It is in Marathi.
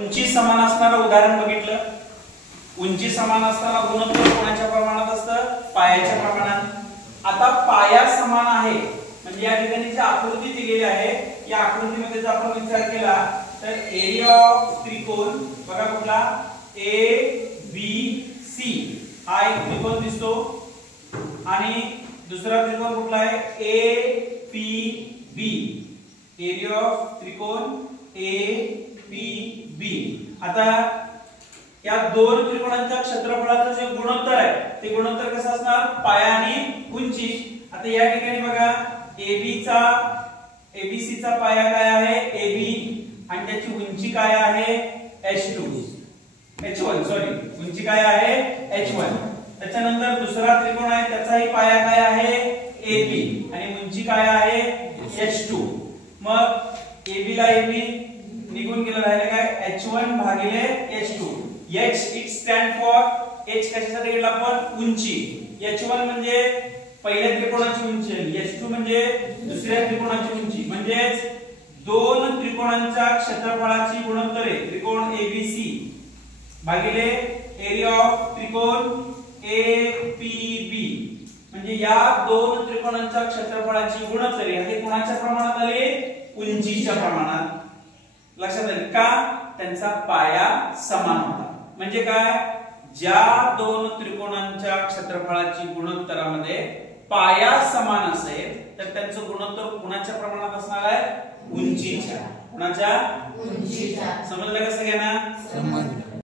उंची समान असणारं उदाहरण बघितलं. उंची समान असताना गुणोत्तर कोणाच्या प्रमाणात असतं? पायाच्या प्रमाणात. आता पाया समान आहे म्हणजे या ठिकाणी जी आकृती दिलेली आहे या आकृतीमध्ये जर आपण विचार केला तर एरिया ऑफ त्रिकोण बघा कुठला ए बी सी हा एक त्रिकोण दिसतो आणि दुसरा त्रिकोण कुठला आहे A P B. Area of त्रिकोण ए पी बी. आता या दोन त्रिकोणांच्या क्षेत्रफळाचं जे गुणोत्तर आहे ते गुणोत्तर कसं असणार? पाया आणि उंची. आता या ठिकाणी बघा एबीसी चा पाया काय आहे? AB आणि त्याची उंची काय आहे? H1 सॉरी उंची काय आहे? H1. त्याच्यानंतर दुसरा त्रिकोण आहे त्याचाही पाया काय आहे? AB आणि उंची काय आहे? H2. मग AB ला AB निघून गेलं राहिले काय? H1 भागिले H2. H it stand for H कशासाठी घेतला आपण? उंची. H1 म्हणजे पहिल्या त्रिकोणाची उंची आणि H2 म्हणजे दुसऱ्या त्रिकोणाची उंची. म्हणजे दोन त्रिकोणांच्या क्षेत्रफळाची गुणोत्तरे त्रिकोण ABC भागिले एरिया ऑफ त्रिकोण APB म्हणजे या दोन त्रिकोणांच्या क्षेत्रफळाची गुणोत्तरे हे कोणाच्या प्रमाणात आले? उंचीच्या प्रमाणात. लक्षात आले का? त्यांचा पाया समान होता. म्हणजे काय? ज्या दोन त्रिकोणांच्या क्षेत्रफळाची गुणोत्तरामध्ये पाया समान असेल तर त्यांचं गुणोत्तर कोणाच्या प्रमाणात असणार आहे? उंचीच्या. कोणाच्या? उंचीच्या. समजलं का सगळ्यांना?